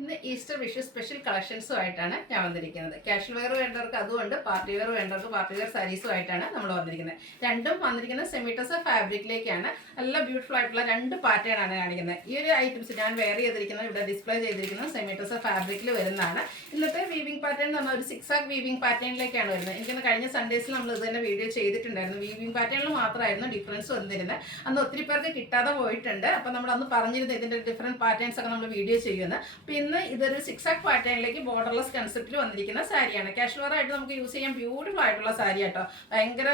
ഇന്ന് Easter Vishu special കളക്ഷൻസുമായിട്ടാണ് ഞാൻ വന്നിരിക്കുന്നത്. കാഷ്വൽ വെയർ വേണ്ടവർക്ക് അതുകൊണ്ട് പാർട്ടി വെയർ വേണ്ടവർക്ക് പാർട്ടി വെയർ സാരീസുമായിട്ടാണ് നമ്മൾ വന്നിരിക്കുന്നത്. രണ്ടും വന്നിരിക്കുന്നത് സെമിറ്റസ് ഫാബ്രിക്കിലേക്കാണ്. നല്ല ബ്യൂട്ടിഫുൾ ആയിട്ടുള്ള രണ്ട് പാറ്റേൺ ആണ് കാണിക്കുന്നത്. ഈ ഒരു ഐറ്റംസ് ഞാൻ വെയർ ചെയ്തിരിക്കുന്നത് ഇവിടെ ഡിസ്പ്ലേ ചെയ്തിരിക്കുന്നത് സെമിറ്റസ് ഫാബ്രിക്കിൽ വരുന്നതാണ്. ഇന്നത്തെ വീവിംഗ് പാറ്റേൺ എന്ന് പറഞ്ഞാൽ ഒരു സിക്സാക് വീവിംഗ് പാറ്റേണിലേക്കാണ് വരുന്നത്. എനിക്കൊന്ന് കഴിഞ്ഞ സൺഡേസിൽ നമ്മൾ ഇത് തന്നെ വീഡിയോ ചെയ്തിട്ടുണ്ടായിരുന്നു. വീവിംഗ് പാറ്റേണിൽ മാത്രമായിരുന്നു ഡിഫറൻസ് വന്നിരുന്നത്. അന്ന് ഒത്തിരി പേർക്ക് കിട്ടാതെ പോയിട്ടുണ്ട്. അപ്പം നമ്മൾ അന്ന് പറഞ്ഞിരുന്നത് ഇതിൻ്റെ ഡിഫറെൻറ്റ് പാറ്റേൺസ് ഒക്കെ നമ്മൾ വീഡിയോ ചെയ്യുന്നത്. ഇന്ന് ഇതൊരു സിക്സാക് പാറ്റേണിലേക്ക് ബോർഡർലെസ് കൺസെപ്റ്റിൽ വന്നിരിക്കുന്ന സാരിയാണ്. കാഷ്വൽ വെയർ ആയിട്ട് നമുക്ക് യൂസ് ചെയ്യാൻ ബ്യൂട്ടിഫുൾ ആയിട്ടുള്ള സാരി കേട്ടോ. ഭയങ്കര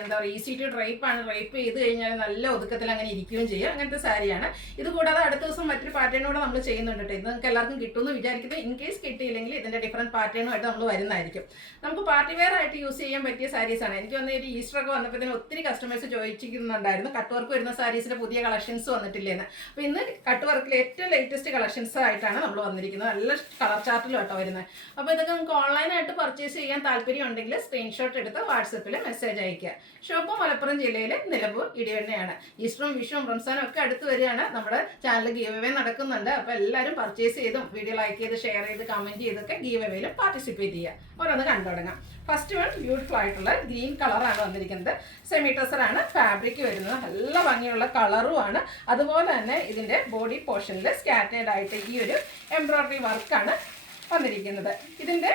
എന്താ പറയുക, ഈസി ടു ഡ്രൈപ്പ് ആണ്. ഡ്രൈപ്പ് ചെയ്ത് കഴിഞ്ഞാൽ നല്ല ഒതുക്കത്തിൽ അങ്ങനെ ഇരിക്കുകയും ചെയ്യും. അങ്ങനത്തെ സാരിയാണ്. ഇത് കൂടാതെ അടുത്ത ദിവസം മറ്റൊരു പാറ്റേൺ കൂടെ നമ്മൾ ചെയ്യുന്നുണ്ട് കേട്ടോ. ഇത് നിങ്ങൾക്ക് എല്ലാവർക്കും കിട്ടുമെന്ന് വിചാരിക്കുന്നത്. ഇൻ കേസ് കിട്ടിയില്ലെങ്കിൽ ഇതിൻ്റെ ഡിഫറെൻറ്റ് പാറ്റേണുമായിട്ട് നമ്മൾ വരുന്നതായിരിക്കും. നമുക്ക് പാർട്ടി വെയർ ആയിട്ട് യൂസ് ചെയ്യാൻ പറ്റിയ സാരീസാണ്. എനിക്ക് വന്ന ഒരു ഈസ്റ്റർ ഒക്കെ വന്നപ്പോഴത്തേന് ഒത്തിരി കസ്റ്റമേഴ്സ് ചോദിച്ചിരിക്കുന്നുണ്ടായിരുന്നു കട്ട് വർക്ക് വരുന്ന സാരീസിൻ്റെ പുതിയ കളക്ഷൻസ് വന്നിട്ടില്ലേന്ന്. അപ്പോൾ ഇന്ന് കട്ട് വർക്കിൽ ഏറ്റവും ലേറ്റസ്റ്റ് കളക്ഷൻസ് ആയിട്ടാണ് നമ്മൾ വന്നിരിക്കുന്നത്. നല്ല കളർ ചാർട്ടിലും കേട്ടോ വരുന്നത്. അപ്പോൾ ഇതൊക്കെ നിങ്ങൾക്ക് ഓൺലൈനായിട്ട് പർച്ചേസ് ചെയ്യാൻ താല്പര്യം ഉണ്ടെങ്കിൽ സ്ക്രീൻഷോട്ട് എടുത്ത് വാട്സപ്പിൽ മെസ്സേജ് അയയ്ക്കുക. ഷോപ്പ് മലപ്പുറം ജില്ലയിലെ നിലമ്പൂർ ഇടിവണ്ണയാണ്. ഈസ്റ്ററും വിഷുവും റംസാനും ഒക്കെ അടുത്ത് വരികയാണ്. നമ്മുടെ ചാനൽ ഗീവ് അവേ നടക്കുന്നുണ്ട്. അപ്പോൾ എല്ലാവരും പർച്ചേസ് ചെയ്തും വീഡിയോ ലൈക്ക് ചെയ്ത് ഷെയർ ചെയ്ത് കമൻറ്റ് ചെയ്തൊക്കെ ഗീവ് അവേയിലും പാർട്ടിസിപ്പേറ്റ് ചെയ്യുക. ഓരോന്ന് കണ്ടു തുടങ്ങാം. ഫസ്റ്റ് വൺ ബ്യൂട്ടിഫുൾ ആയിട്ടുള്ള ഗ്രീൻ കളറാണ് വന്നിരിക്കുന്നത്. സെമി ടെസറാണ് ഫാബ്രിക് വരുന്നത്. നല്ല ഭംഗിയുള്ള കളറുമാണ്. അതുപോലെ തന്നെ ഇതിൻ്റെ ബോഡി പോർഷനിൽ സ്കാറ്റേഡ് ആയിട്ട് ഈ ഒരു എംബ്രോയ്ഡറി വർക്കാണ് വന്നിരിക്കുന്നത്. ഇതിൻ്റെ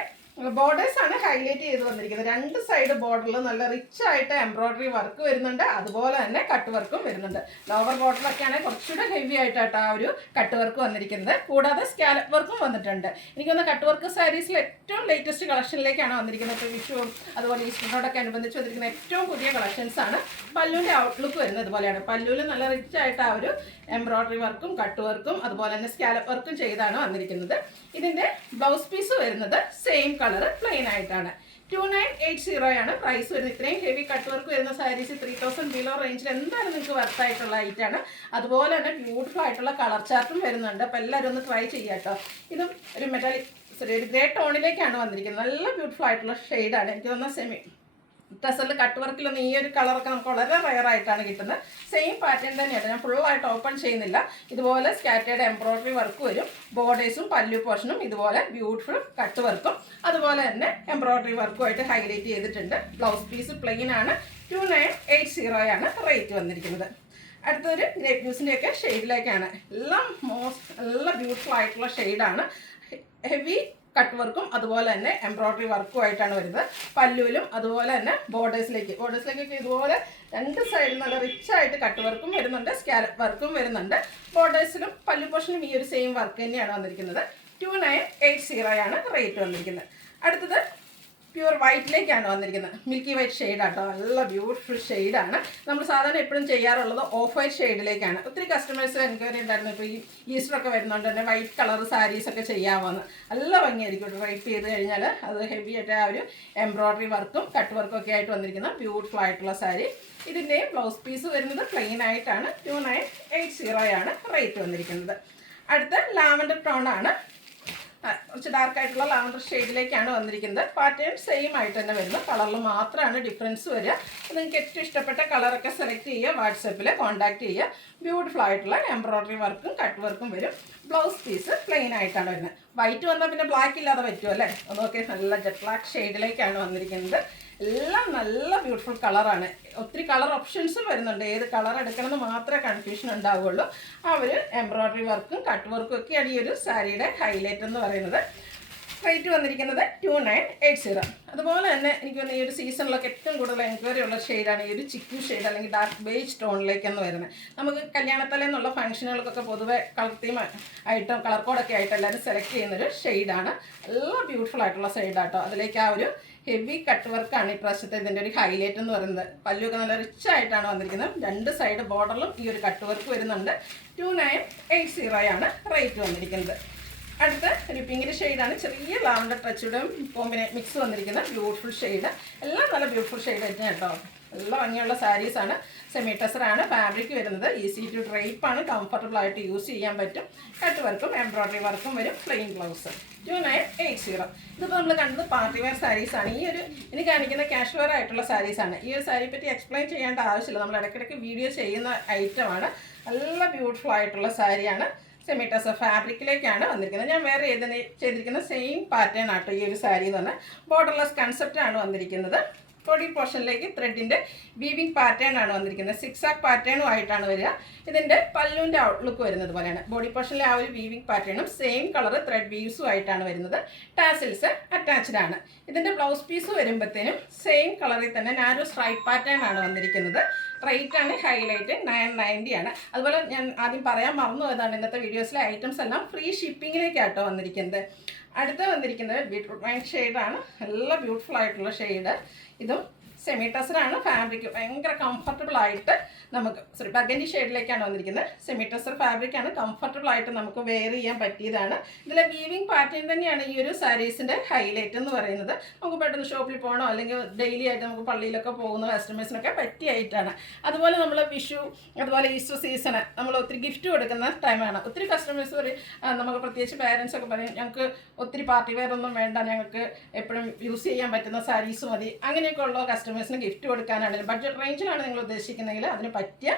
ബോർഡേഴ്സ് ആണ് ഹൈലൈറ്റ് ചെയ്ത് വന്നിരിക്കുന്നത്. രണ്ട് സൈഡ് ബോർഡറിൽ നല്ല റിച്ച് ആയിട്ട് എംബ്രോയ്ഡറി വർക്ക് വരുന്നുണ്ട്. അതുപോലെ തന്നെ കട്ട് വർക്കും വരുന്നുണ്ട്. ലോവർ ബോർഡറിലൊക്കെയാണ് കുറച്ചുകൂടെ ഹെവി ആയിട്ടാണ് ആ ഒരു കട്ട് വർക്ക് വന്നിരിക്കുന്നത്. കൂടാതെ സ്കാലപ്പ് വർക്കും വന്നിട്ടുണ്ട്. എനിക്കൊന്ന് കട്ട് വർക്ക് സാരീസിൽ ഏറ്റവും ലേറ്റസ്റ്റ് കളക്ഷനിലേക്കാണ് വന്നിരിക്കുന്നത്. ഇപ്പോൾ വിഷുവും അതുപോലെ ഈസ്റ്ററിനോടൊക്കെ അനുബന്ധിച്ച് വന്നിരിക്കുന്ന ഏറ്റവും പുതിയ കളക്ഷൻസ് ആണ്. പല്ലുവിൻ്റെ ഔട്ട്ലുക്ക് വരുന്നത് ഇതുപോലെയാണ്. പല്ലുവിൽ നല്ല റിച്ച് ആയിട്ട് ആ ഒരു എംബ്രോയ്ഡറി വർക്കും കട്ട് വർക്കും അതുപോലെ തന്നെ സ്കാലപ്പ് വർക്കും ചെയ്താണ് വന്നിരിക്കുന്നത്. ഇതിൻ്റെ ബ്ലൗസ് പീസ് വരുന്നത് സെയിം കളർ പ്ലെയിൻ ആയിട്ടാണ്. 2980 ആണ് പ്രൈസ് വരുന്നത്. ഇത്രയും ഹെവി കട്ട് വർക്ക് വരുന്ന സാരീസ് 3000 ബിലോ റേഞ്ചിൽ എന്തായാലും നിങ്ങൾക്ക് വർത്തായിട്ടുള്ള ഐറ്റാണ്. അതുപോലെ തന്നെ ബ്യൂട്ടിഫുൾ ആയിട്ടുള്ള കളർ ചാർട്ടും വരുന്നുണ്ട്. അപ്പോൾ എല്ലാവരും ഒന്ന് ട്രൈ ചെയ്യാം കേട്ടോ. ഇതും ഒരു മെറ്റാലിക് ഒരു ഗ്രേ ടോണിലേക്കാണ് വന്നിരിക്കുന്നത്. നല്ല ബ്യൂട്ടിഫുൾ ആയിട്ടുള്ള ഷെയ്ഡാണ്. എനിക്ക് തോന്നുന്ന സെമി ടെസറിൽ കട്ട് വർക്കിലൊന്നും ഈ ഒരു കളറൊക്കെ നമുക്ക് വളരെ റെയർ ആയിട്ടാണ് കിട്ടുന്നത്. സെയിം പാറ്റേൺ തന്നെയാണ്. ഞാൻ ഫുള്ളായിട്ട് ഓപ്പൺ ചെയ്യുന്നില്ല. ഇതുപോലെ സ്കാറ്റേഡ് എംബ്രോയ്ഡറി വർക്ക് വരും. ബോർഡേഴ്സും പല്ലു പോർഷനും ഇതുപോലെ ബ്യൂട്ടിഫുൾ കട്ട് വർക്കും അതുപോലെ തന്നെ എംബ്രോയ്ഡറി വർക്കുമായിട്ട് ഹൈലൈറ്റ് ചെയ്തിട്ടുണ്ട്. ബ്ലൗസ് പീസ് പ്ലെയിൻ ആണ്. 2980 ആണ് റേറ്റ് വന്നിരിക്കുന്നത്. അടുത്തൊരു ഗ്രേപ്പ് ജ്യൂസിൻ്റെയൊക്കെ ഷെയ്ഡിലേക്കാണ്. എല്ലാം നല്ല ബ്യൂട്ടിഫുൾ ആയിട്ടുള്ള ഷെയ്ഡാണ്. ഹെവി കട്ട് വർക്കും അതുപോലെ തന്നെ എംബ്രോയ്ഡറി വർക്കും ആയിട്ടാണ് വരുന്നത്. പല്ലുവിലും അതുപോലെ തന്നെ ബോർഡേഴ്സിലേക്കൊക്കെ ഇതുപോലെ രണ്ട് സൈഡിൽ നല്ല റിച്ച് ആയിട്ട് കട്ട് വർക്കും വരുന്നുണ്ട്. സ്കാലപ്പ് വർക്കും വരുന്നുണ്ട്. ബോർഡേഴ്സിലും പല്ലു പോർഷനും ഈ ഒരു സെയിം വർക്ക് തന്നെയാണ് വന്നിരിക്കുന്നത്. 2980 ആണ് റേറ്റ് വന്നിരിക്കുന്നത്. അടുത്തത് പ്യൂർ വൈറ്റിലേക്കാണ് വന്നിരിക്കുന്നത്. മിൽക്കി വൈറ്റ് ഷെയ്ഡാട്ടോ. നല്ല ബ്യൂട്ടിഫുൾ ഷെയ്ഡാണ്. നമ്മൾ സാധാരണ എപ്പോഴും ചെയ്യാറുള്ളത് ഓഫ് വൈറ്റ് ഷെയ്ഡിലേക്കാണ്. ഒത്തിരി കസ്റ്റമേഴ്സ് എൻക്വയറി ഉണ്ടായിരുന്നു. ഇപ്പോൾ ഈ ഈസ്റ്ററൊക്കെ വരുന്നുണ്ട് തന്നെ വൈറ്റ് കളർ സാരീസൊക്കെ ചെയ്യാമെന്ന്. നല്ല ഭംഗിയായിരിക്കും ഡ്രൈപ്പ് ചെയ്ത് കഴിഞ്ഞാൽ. അത് ഹെവി ആയിട്ട് ആ ഒരു എംബ്രോയ്ഡറി വർക്കും കട്ട് വർക്കും ഒക്കെ ആയിട്ട് വന്നിരിക്കുന്ന ബ്യൂട്ടിഫുൾ ആയിട്ടുള്ള സാരി. ഇതിൻ്റെയും ബ്ലൗസ് പീസ് വരുന്നത് പ്ലെയിൻ ആയിട്ടാണ്. 2980 ആണ് റേറ്റ് വന്നിരിക്കുന്നത്. അടുത്ത ലാവൻഡർ ടോണാണ്. കുറച്ച് ഡാർക്ക് ആയിട്ടുള്ള ലാവൻഡർ ഷെയ്ഡിലേക്കാണ് വന്നിരിക്കുന്നത്. പാറ്റേൺ സെയിം ആയിട്ട് തന്നെ വരുന്നത്. കളറിൽ മാത്രമാണ് ഡിഫറൻസ് വരിക. നിങ്ങൾക്ക് ഏറ്റവും ഇഷ്ടപ്പെട്ട കളറൊക്കെ സെലക്ട് ചെയ്യുക. വാട്സപ്പിൽ കോൺടാക്ട് ചെയ്യുക. ബ്യൂട്ടിഫുൾ ആയിട്ടുള്ള എംബ്രോയ്ഡറി വർക്കും കട്ട് വർക്കും വരും. ബ്ലൗസ് പീസ് പ്ലെയിൻ ആയിട്ടാണ് വരുന്നത്. വൈറ്റ് വന്നാൽ പിന്നെ ബ്ലാക്ക് ഇല്ലാതെ പറ്റുമോ അല്ലേ? അതൊക്കെ നല്ല ജെറ്റ് ബ്ലാക്ക് ഷെയ്ഡിലേക്കാണ് വന്നിരിക്കുന്നത്. എല്ലാം നല്ല ബ്യൂട്ടിഫുൾ കളറാണ്. ഒത്തിരി കളർ ഓപ്ഷൻസും വരുന്നുണ്ട്. ഏത് കളർ എടുക്കണമെന്ന് മാത്രമേ കൺഫ്യൂഷൻ ഉണ്ടാവുകയുള്ളൂ. ആ ഒരു എംബ്രോയ്ഡറി വർക്കും കട്ട് വർക്കും ഒക്കെയാണ് ഈ ഒരു സാരിയുടെ ഹൈലൈറ്റ് എന്ന് പറയുന്നത്. റേറ്റ് വന്നിരിക്കുന്നത് 2980. അതുപോലെ തന്നെ എനിക്ക് തോന്നുന്നു ഈ ഒരു സീസണിലൊക്കെ ഏറ്റവും കൂടുതൽ എൻക്വയറി ഉള്ള ഷെയ്ഡാണ് ഈ ഒരു ചിക്കു ഷെയ്ഡ് അല്ലെങ്കിൽ ഡാർക്ക് ബേജ് ടോണിലേക്കെന്ന് വരുന്നത്. നമുക്ക് കല്യാണത്തലേന്നുള്ള ഫംഗ്ഷനുകൾക്കൊക്കെ പൊതുവെ കളർ തീം ആയിട്ടും കളർ കോഡൊക്കെ ആയിട്ട് എല്ലാവരും സെലക്ട് ചെയ്യുന്നൊരു ഷെയ്ഡാണ്. നല്ല ബ്യൂട്ടിഫുൾ ആയിട്ടുള്ള ഷെയ്ഡാട്ടോ. അതിലേക്ക് ആ ഒരു ഹെവി കട്ട് വർക്കാണ് ഇപ്രാവശ്യത്തെ ഇതിൻ്റെ ഒരു ഹൈലൈറ്റ് എന്ന് പറയുന്നത്. പല്ലുവൊക്കെ നല്ല റിച്ച് ആയിട്ടാണ് വന്നിരിക്കുന്നത്. രണ്ട് സൈഡ് ബോർഡറിലും ഈ ഒരു കട്ട് വർക്ക് വരുന്നുണ്ട്. 2980 ആണ് റേറ്റ് വന്നിരിക്കുന്നത്. അടുത്ത ഒരു പിങ്കിൻ്റെ ഷെയ്ഡാണ്. ചെറിയ ലാവൻഡർ ടച്ചൂടെ മിക്സ് വന്നിരിക്കുന്ന ബ്യൂട്ടിഫുൾ ഷെയ്ഡ്. എല്ലാം നല്ല ബ്യൂട്ടിഫുൾ ഷെയ്ഡ് ആയിട്ട് കേട്ടോ. നല്ല ഭംഗിയുള്ള സാരീസാണ്. സെമി ടെസറാണ് ഫാബ്രിക് വരുന്നത്. ഈസി ടു ഡ്രൈപ്പ് ആണ്. കംഫർട്ടബിൾ ആയിട്ട് യൂസ് ചെയ്യാൻ പറ്റും. കട്ട് വർക്കും എംബ്രോയ്ഡറി വർക്കും വരും. Plain blouse. 2980. ഇതിപ്പോൾ നമ്മൾ കണ്ടത് പാർട്ടി വെയർ സാരീസാണ്. ഈ ഒരു ഇനി കാണിക്കുന്ന കാഷ്വൽ വെയർ ആയിട്ടുള്ള സാരീസാണ്. ഈ ഒരു സാരിയെ പറ്റി എക്സ്പ്ലെയിൻ ചെയ്യേണ്ട ആവശ്യമില്ല. നമ്മൾ ഇടയ്ക്കിടയ്ക്ക് വീഡിയോ ചെയ്യുന്ന ഐറ്റമാണ്. നല്ല ബ്യൂട്ടിഫുൾ ആയിട്ടുള്ള സാരിയാണ്. സെമി ടസർ ഫാബ്രിക്കിലേക്കാണ് വന്നിരിക്കുന്നത്. ഞാൻ വേറെ ചെയ്തിരിക്കുന്ന സെയിം പാറ്റേൺ ആട്ടോ ഈ ഒരു സാരി എന്ന് പറഞ്ഞാൽ. ബോർഡർലെസ് കൺസെപ്റ്റാണ് വന്നിരിക്കുന്നത്. ബോഡി പോർഷനിലേക്ക് ത്രെഡിൻ്റെ വീവിങ് പാറ്റേൺ ആണ് വന്നിരിക്കുന്നത്. സിക്സാക് പാറ്റേണും ആയിട്ടാണ് വരിക. ഇതിൻ്റെ പല്ലുവിൻ്റെ ഔട്ട്ലുക്ക് വരുന്നത് പോലെയാണ്. ബോഡി പോർഷനിലെ ആ ഒരു വീവിങ് പാറ്റേണും സെയിം കളർ ത്രെഡ് വീവ്സും ആയിട്ടാണ് വരുന്നത്. ടാസിൽസ് അറ്റാച്ച്ഡ് ആണ്. ഇതിൻ്റെ ബ്ലൗസ് പീസ് വരുമ്പോഴത്തേനും സെയിം കളറിൽ തന്നെ നാരോ സ്ട്രൈപ്പ് പാറ്റേൺ ആണ് വന്നിരിക്കുന്നത്. റേറ്റ് ആണ് ഹൈലൈറ്റ് 990 ആണ്. അതുപോലെ ഞാൻ ആദ്യം പറയാൻ മറന്നു പോയതാണ്, ഇന്നത്തെ വീഡിയോസിലെ ഐറ്റംസ് എല്ലാം ഫ്രീ ഷിപ്പിങ്ങിലേക്കാട്ടോ വന്നിരിക്കുന്നത്. അടുത്ത വന്നിരിക്കുന്നത് ബീട്രൂട്ട് വൈൻ ഷെയ്ഡാണ്. നല്ല ബ്യൂട്ടിഫുൾ ആയിട്ടുള്ള ഷെയ്ഡ്. ഇതും സെമി ടസറാണ്. ഫാബ്രിക് ഭയങ്കര കംഫർട്ടബിൾ ആയിട്ട് നമുക്ക് ബർഗൻഡി ഷെയ്ഡിലേക്കാണ് വന്നിരിക്കുന്നത്. സെമി ടസർ ഫാബ്രിക്കാണ്, കംഫർട്ടബിൾ ആയിട്ട് നമുക്ക് വെയർ ചെയ്യാൻ പറ്റിയതാണ്. ഇതിലെ വീവിങ് പാറ്റേൺ തന്നെയാണ് ഈ ഒരു സാരീസിൻ്റെ ഹൈലൈറ്റ് എന്ന് പറയുന്നത്. നമുക്ക് പെട്ടെന്ന് ഷോപ്പിൽ പോകണോ അല്ലെങ്കിൽ ഡെയിലി ആയിട്ട് നമുക്ക് പള്ളിയിലൊക്കെ പോകുന്ന കസ്റ്റമേഴ്സിനൊക്കെ പറ്റിയായിട്ടാണ്. അതുപോലെ നമ്മൾ വിഷു അതുപോലെ ഈസ്റ്റർ സീസണ് നമ്മൾ ഒത്തിരി ഗിഫ്റ്റ് കൊടുക്കുന്ന ടൈമാണ്. ഒത്തിരി കസ്റ്റമേഴ്സ് പറയും, നമുക്ക് പ്രത്യേകിച്ച് പാരൻസ് ഒക്കെ പറയും, ഞങ്ങൾക്ക് ഒത്തിരി പാർട്ടി വെയർ ഒന്നും വേണ്ട, ഞങ്ങൾക്ക് എപ്പോഴും യൂസ് ചെയ്യാൻ പറ്റുന്ന സാരീസ് മതി. അങ്ങനെയൊക്കെ ഉള്ള കസ്റ്റമേഴ്സിന് ഗിഫ്റ്റ് കൊടുക്കാനാണെങ്കിലും ബഡ്ജറ്റ് റേഞ്ചിലാണ് നിങ്ങൾ ഉദ്ദേശിക്കുന്നതെങ്കിൽ അതിന് പറ്റിയ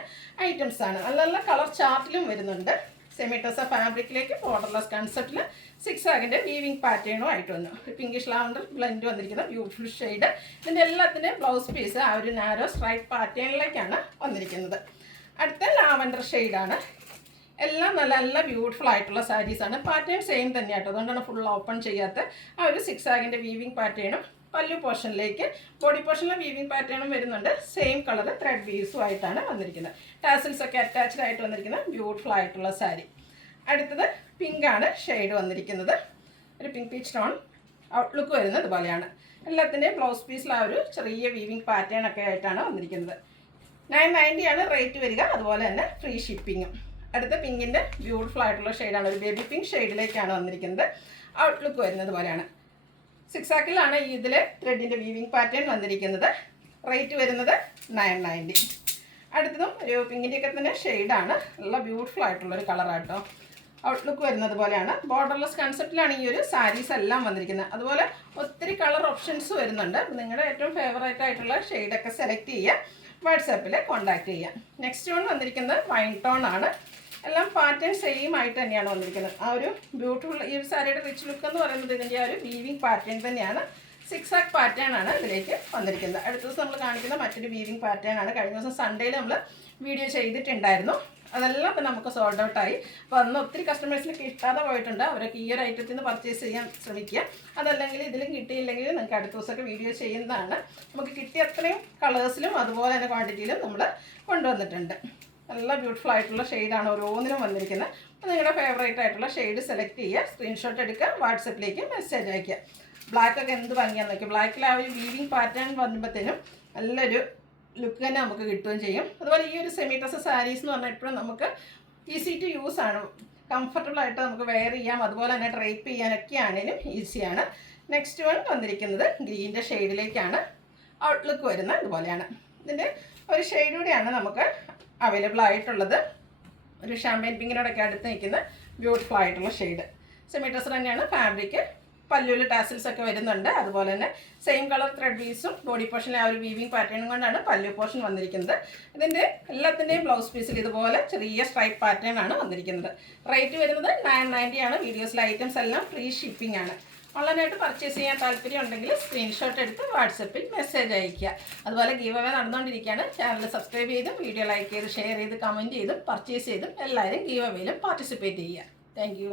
ഐറ്റംസ് ആണ്. നല്ല നല്ല കളർ ചാർട്ടിലും വരുന്നുണ്ട്. സെമി ടസർ ഫാബ്രിക്കിലേക്ക് ബോർഡർലെസ് കൺസെപ്റ്റിൽ സിക്സാഗിൻ്റെ വീവിങ് പാറ്റേണും ആയിട്ട് വന്നു. പിങ്കിഷ് ലാവണ്ടർ ബ്ലെൻഡ് വന്നിരിക്കുന്ന ബ്യൂട്ടിഫുൾ ഷെയ്ഡ്. ഇതിൻ്റെ എല്ലാത്തിൻ്റെയും ബ്ലൗസ് പീസ് ആ ഒരു നാരോ സ്ട്രൈപ്പ് പാറ്റേണിലേക്കാണ് വന്നിരിക്കുന്നത്. അടുത്ത ലാവണ്ടർ ഷെയ്ഡാണ്. എല്ലാം നല്ല നല്ല ബ്യൂട്ടിഫുൾ ആയിട്ടുള്ള സാരീസാണ്. പാറ്റേൺ സെയിം തന്നെയാട്ടോ, അതുകൊണ്ടാണ് ഫുൾ ഓപ്പൺ ചെയ്യാത്ത. ആ ഒരു സിക്സാഗിൻ്റെ വീവിങ് പാറ്റേണും പല്ലു പോർഷനിലേക്ക് ബോഡി പോർഷനിലെ വീവിങ് പാറ്റേണും വരുന്നുണ്ട്. സെയിം കളർ ത്രെഡ് വീവ്സും ആയിട്ടാണ് വന്നിരിക്കുന്നത്. ടാസിൽസ് ഒക്കെ അറ്റാച്ച്ഡ് ആയിട്ട് വന്നിരിക്കുന്ന ബ്യൂട്ടിഫുൾ ആയിട്ടുള്ള സാരി. അടുത്തത് പിങ്കാണ് ഷെയ്ഡ് വന്നിരിക്കുന്നത്. ഒരു പിങ്ക് പീച്ച് ടോൺ ഔട്ട്ലുക്ക് വരുന്നത് ഇതുപോലെയാണ്. എല്ലാത്തിൻ്റെയും ബ്ലൗസ് പീസിൽ ആ ഒരു ചെറിയ വീവിങ് പാറ്റേൺ ഒക്കെ ആയിട്ടാണ് വന്നിരിക്കുന്നത്. 990 ആണ് റേറ്റ് വരിക. അതുപോലെ തന്നെ ഫ്രീ ഷിപ്പിങ്ങും. അടുത്ത പിങ്കിൻ്റെ ബ്യൂട്ടിഫുൾ ആയിട്ടുള്ള ഷെയ്ഡാണ്. ഒരു ബേബി പിങ്ക് ഷെയ്ഡിലേക്കാണ് വന്നിരിക്കുന്നത്. ഔട്ട്ലുക്ക് വരുന്നത് പോലെയാണ്. സിക്സാക്കിലാണ് ഇതിൽ ത്രെഡിൻ്റെ വീവിങ് പാറ്റേൺ വന്നിരിക്കുന്നത്. റേറ്റ് വരുന്നത് 990. അടുത്തതും ഒരു പിങ്കിൻ്റെയൊക്കെ തന്നെ ഷെയ്ഡാണ്. നല്ല ബ്യൂട്ടിഫുൾ ആയിട്ടുള്ളൊരു കളറാട്ടോ. ഔട്ട്ലുക്ക് വരുന്നത് പോലെയാണ്. ബോർഡർലെസ് കൺസെപ്റ്റിലാണ് ഈ ഒരു സാരീസ് എല്ലാം വന്നിരിക്കുന്നത്. അതുപോലെ ഒത്തിരി കളർ ഓപ്ഷൻസ് വരുന്നുണ്ട്. നിങ്ങളുടെ ഏറ്റവും ഫേവറേറ്റ് ആയിട്ടുള്ള ഷെയ്ഡൊക്കെ സെലക്ട് ചെയ്യുക, വാട്സാപ്പിൽ കോൺടാക്ട് ചെയ്യുക. നെക്സ്റ്റ് വൺ വന്നിരിക്കുന്നത് വൈൻ ടോൺ ആണ്. എല്ലാം പാറ്റേൺ സെയിം ആയിട്ട് തന്നെയാണ് വന്നിരിക്കുന്നത്. ആ ഒരു ബ്യൂട്ടിഫുൾ ഈ ഒരു സാരിയുടെ റിച്ച് ലുക്ക് എന്ന് പറയുന്നത് ഇതിൻ്റെ ആ ഒരു വീവിങ് പാറ്റേൺ തന്നെയാണ്. സിക്സാക് പാറ്റേൺ ആണ് ഇതിലേക്ക് വന്നിരിക്കുന്നത്. അടുത്ത ദിവസം നമ്മൾ കാണിക്കുന്ന മറ്റൊരു വീവിങ് പാറ്റേൺ ആണ്. കഴിഞ്ഞ ദിവസം സൺഡേയിൽ നമ്മൾ വീഡിയോ ചെയ്തിട്ടുണ്ടായിരുന്നു. അതെല്ലാം ഇപ്പം നമുക്ക് സോൾഡ് ഔട്ടായി. അപ്പോൾ അന്ന് ഒത്തിരി കസ്റ്റമേഴ്സിന് കിട്ടാതെ പോയിട്ടുണ്ട്. അവരൊക്കെ ഈ ഒരു ഐറ്റത്തിൽ നിന്ന് പർച്ചേസ് ചെയ്യാൻ ശ്രമിക്കുക. അതല്ലെങ്കിൽ ഇതിലും കിട്ടിയില്ലെങ്കിൽ നിങ്ങൾക്ക് അടുത്ത ദിവസമൊക്കെ വീഡിയോ ചെയ്യുന്നതാണ്. നമുക്ക് കിട്ടിയ അത്രയും കളേഴ്സിലും അതുപോലെ തന്നെ ക്വാണ്ടിറ്റിയിലും നമ്മൾ കൊണ്ടുവന്നിട്ടുണ്ട്. നല്ല ബ്യൂട്ടിഫുൾ ആയിട്ടുള്ള ഷെയ്ഡാണ് ഓരോന്നിനും വന്നിരിക്കുന്നത്. അപ്പോൾ നിങ്ങളുടെ ഫേവറേറ്റ് ആയിട്ടുള്ള ഷെയ്ഡ് സെലക്ട് ചെയ്യുക, സ്ക്രീൻഷോട്ട് എടുക്കുക, വാട്സപ്പിലേക്ക് മെസ്സേജ് അയയ്ക്കുക. ബ്ലാക്കൊക്കെ എന്ത് ഭംഗിയാണെന്ന് നോക്കി. ബ്ലാക്കിൽ ആ ഒരു വീവിങ് പാറ്റേൺ വരുമ്പോഴത്തേനും നല്ലൊരു ലുക്ക് തന്നെ നമുക്ക് കിട്ടുകയും ചെയ്യും. അതുപോലെ ഈ ഒരു സെമി ടസർ സാരീസ് എന്ന് പറഞ്ഞാൽ എപ്പോഴും നമുക്ക് ഈസി ടു യൂസ് ആണ്. കംഫർട്ടബിൾ ആയിട്ട് നമുക്ക് വെയർ ചെയ്യാം. അതുപോലെ തന്നെ ഡ്രൈപ്പ് ചെയ്യാനൊക്കെ ആണെങ്കിലും ഈസിയാണ്. നെക്സ്റ്റ് വൺ വന്നിരിക്കുന്നത് ഗ്രീൻ്റെ ഷെയ്ഡിലേക്കാണ്. ഔട്ട്ലുക്ക് വരുന്നത് ഇതുപോലെയാണ്. ഇതിൻ്റെ ഒരു ഷെയ്ഡ് കൂടിയാണ് നമുക്ക് അവൈലബിൾ ആയിട്ടുള്ളത്. ഒരു ഷാമ്പൈൻ പിങ്കിനോടൊക്കെ അടുത്ത് നിൽക്കുന്ന ബ്യൂട്ടിഫുൾ ആയിട്ടുള്ള ഷെയ്ഡ്. സെമി ടസർ തന്നെയാണ് ഫാബ്രിക്. പല്ലുവിൽ ടാസിൽസ് ഒക്കെ വരുന്നുണ്ട്. അതുപോലെ തന്നെ സെയിം കളർ ത്രെഡ് വീവ്സും ബോഡി പോർഷനിലെ ആ ഒരു വീവിങ് പാറ്റേണും കൊണ്ടാണ് പല്ലു പോർഷൻ വന്നിരിക്കുന്നത്. ഇതിൻ്റെ എല്ലാത്തിൻ്റെയും ബ്ലൗസ് പീസിൽ ഇതുപോലെ ചെറിയ സ്ട്രൈപ്പ് പാറ്റേൺ ആണ് വന്നിരിക്കുന്നത്. റേറ്റ് വരുന്നത് 990 ആണ്. വീഡിയോസിലെ ഐറ്റംസ് എല്ലാം ഫ്രീ ഷിപ്പിംഗ് ആണ്. ഓൺലൈനായിട്ട് പർച്ചേസ് ചെയ്യാൻ താല്പര്യം ഉണ്ടെങ്കിൽ സ്ക്രീൻഷോട്ട് എടുത്ത് വാട്സപ്പിൽ മെസ്സേജ് അയയ്ക്കുക. അതുപോലെ ഗീവ് അവേ നടന്നുകൊണ്ടിരിക്കുകയാണ്. ചാനൽ സബ്സ്ക്രൈബ് ചെയ്തും വീഡിയോ ലൈക്ക് ചെയ്ത് ഷെയർ ചെയ്ത് കമൻറ്റ് ചെയ്തും പർച്ചേസ് ചെയ്തും എല്ലാവരും ഗീവ് അവേയിലും പാർട്ടിസിപ്പേറ്റ് ചെയ്യുക. താങ്ക്